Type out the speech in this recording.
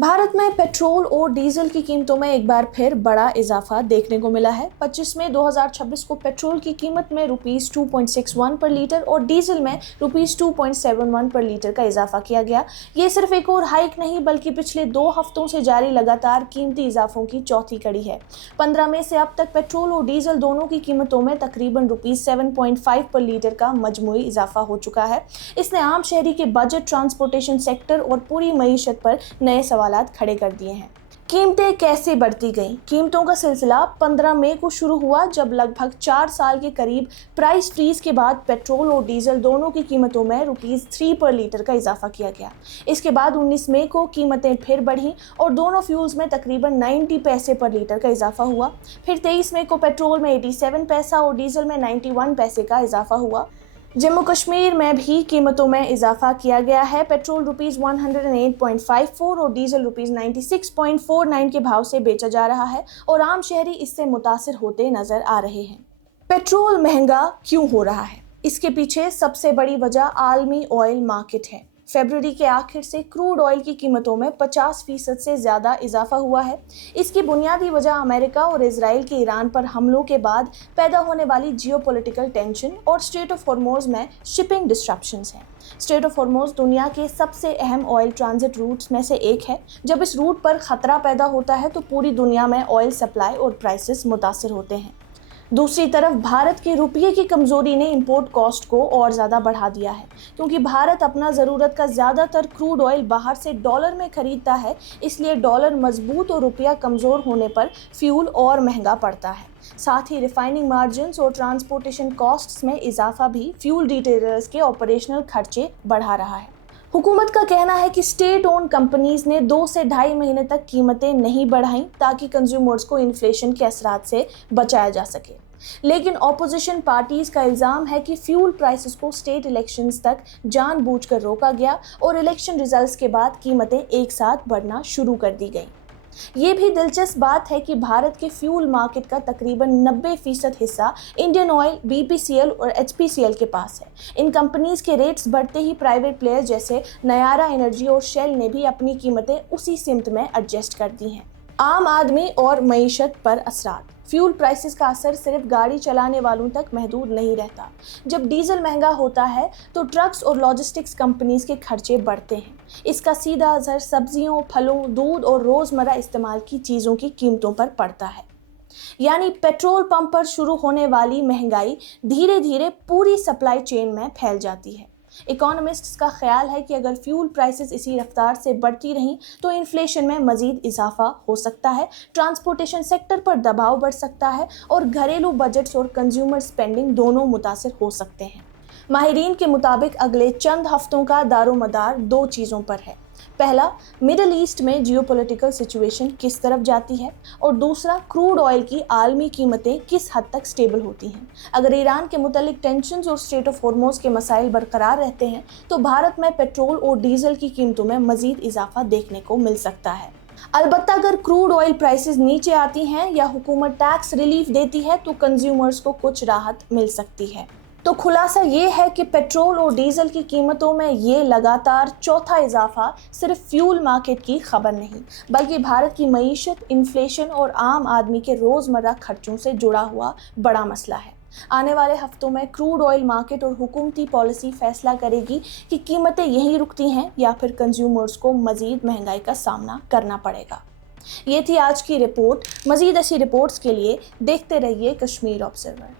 भारत में पेट्रोल और डीजल की कीमतों में एक बार फिर बड़ा इजाफा देखने को मिला है। 25 मई 2026 को पेट्रोल की कीमत में ₹2.61 पर लीटर और डीजल में ₹2.71 पर लीटर का इजाफा किया गया। ये सिर्फ एक और हाइक नहीं बल्कि पिछले 2 हफ्तों से जारी लगातार कीमती इजाफों की चौथी कड़ी है। 15 मई से अब तक पेट्रोल और डीजल दोनों की कीमतों में तकरीबन ₹7.5 पर लीटर का मजमूई इजाफा हो चुका है। इसने आम शहरी के बजट, ट्रांसपोर्टेशन सेक्टर और पूरी मईशत पर नए सवालात खड़े कर दिए हैं। कीमतें कैसे बढ़ती गईं? कीमतों का सिलसिला 15 मई को शुरू हुआ जब लगभग 4 साल के करीब प्राइस फ्रीज के बाद पेट्रोल और डीजल दोनों की कीमतों में ₹3 पर लीटर का इजाफा किया गया। इसके बाद 19 मई को कीमतें फिर बढ़ीं और दोनों फ्यूल्स में तकरीबन 90 पैसे पर लीटर का इजाफा हुआ। फिर 23 मई को पेट्रोल में 87 पैसा और डीजल में 91 पैसे का इजाफा हुआ। जम्मू कश्मीर में भी कीमतों में इजाफा किया गया है। पेट्रोल ₹108.54 और डीजल ₹96.49 के भाव से बेचा जा रहा है और आम शहरी इससे मुतासिर होते नजर आ रहे हैं। पेट्रोल महंगा क्यों हो रहा है? इसके पीछे सबसे बड़ी वजह आलमी ऑयल मार्केट है। फरवरी के आखिर से क्रूड ऑयल की कीमतों में 50% से ज़्यादा इजाफा हुआ है। इसकी बुनियादी वजह अमेरिका और इजराइल के ईरान पर हमलों के बाद पैदा होने वाली जियोपॉलिटिकल टेंशन और स्ट्रेट ऑफ हॉर्मोज में शिपिंग डिस्ट्रप्शंस हैं। स्ट्रेट ऑफ हॉर्मोज दुनिया के सबसे अहम ऑयल ट्रांजिट रूट्स में से एक है। जब इस रूट पर खतरा पैदा होता है तो पूरी दुनिया में ऑयल सप्लाई और प्राइसेस मुतासिर होते हैं। दूसरी तरफ भारत के रुपये की कमज़ोरी ने इंपोर्ट कॉस्ट को और ज़्यादा बढ़ा दिया है, क्योंकि भारत अपना ज़रूरत का ज़्यादातर क्रूड ऑयल बाहर से डॉलर में खरीदता है। इसलिए डॉलर मजबूत और रुपया कमज़ोर होने पर फ्यूल और महंगा पड़ता है। साथ ही रिफाइनिंग मार्जिन्स और ट्रांसपोर्टेशन कॉस्ट्स में इजाफा भी फ्यूल रिटेलर्स के ऑपरेशनल खर्चे बढ़ा रहा है। हुकूमत का कहना है कि स्टेट ओन कंपनीज ने 2 से ढाई महीने तक कीमतें नहीं बढ़ाईं ताकि कंज्यूमर्स को इन्फ्लेशन के असरात से बचाया जा सके। लेकिन ऑपोजिशन पार्टीज का इल्ज़ाम है कि फ्यूल प्राइसेस को स्टेट इलेक्शंस तक जानबूझकर रोका गया और इलेक्शन रिजल्ट्स के बाद कीमतें एक साथ बढ़ना शुरू कर दी गईं। ये भी दिलचस्प बात है कि भारत के फ्यूल मार्केट का तकरीबन 90% हिस्सा इंडियन ऑयल, बीपीसीएल और एचपीसीएल के पास है। इन कंपनीज के रेट्स बढ़ते ही प्राइवेट प्लेयर जैसे नयारा एनर्जी और शेल ने भी अपनी कीमतें उसी सिमत में एडजस्ट कर दी हैं। आम आदमी और मईशत पर असरात। फ्यूल प्राइसेस का असर सिर्फ गाड़ी चलाने वालों तक महदूद नहीं रहता। जब डीजल महंगा होता है तो ट्रक्स और लॉजिस्टिक्स कंपनीज के खर्चे बढ़ते हैं। इसका सीधा असर सब्जियों, फलों, दूध और रोज़मर्रा इस्तेमाल की चीज़ों की कीमतों पर पड़ता है। यानी पेट्रोल पंप पर शुरू होने वाली महंगाई धीरे धीरे पूरी सप्लाई चेन में फैल जाती है। इकोनॉमिस्ट्स का ख्याल है कि अगर फ्यूल प्राइसेस इसी रफ्तार से बढ़ती रहीं तो इन्फ्लेशन में मजीद इजाफा हो सकता है, ट्रांसपोर्टेशन सेक्टर पर दबाव बढ़ सकता है और घरेलू बजट्स और कंज्यूमर स्पेंडिंग दोनों मुतासिर हो सकते हैं। माहिरीन के मुताबिक अगले चंद हफ्तों का दारोमदार 2 चीज़ों पर है। पहला, मिडल ईस्ट में जियोपॉलिटिकल सिचुएशन किस तरफ जाती है और दूसरा, क्रूड ऑयल की आलमी कीमतें किस हद तक स्टेबल होती हैं। अगर ईरान के मुतालिक टेंशन्स और स्ट्रेट ऑफ हॉर्मोज के मसाइल बरकरार रहते हैं तो भारत में पेट्रोल और डीजल की कीमतों में मजीद इजाफा देखने को मिल सकता है। अलबत्ता अगर क्रूड ऑयल प्राइसेस नीचे आती हैं या हुकूमत टैक्स रिलीफ देती है तो कंज्यूमर्स को कुछ राहत मिल सकती है। तो खुलासा ये है कि पेट्रोल और डीजल की कीमतों में ये लगातार चौथा इजाफा सिर्फ फ्यूल मार्केट की खबर नहीं बल्कि भारत की मईशत, इन्फ्लेशन और आम आदमी के रोज़मर्रा खर्चों से जुड़ा हुआ बड़ा मसला है। आने वाले हफ्तों में क्रूड ऑयल मार्केट और हुकूमती पॉलिसी फैसला करेगी कि कीमतें यहीं रुकती हैं या फिर कंज्यूमर्स को मजीद महंगाई का सामना करना पड़ेगा। ये थी आज की रिपोर्ट। मजीद ऐसी रिपोर्ट्स के लिए देखते रहिए कश्मीर ऑब्जर्वर।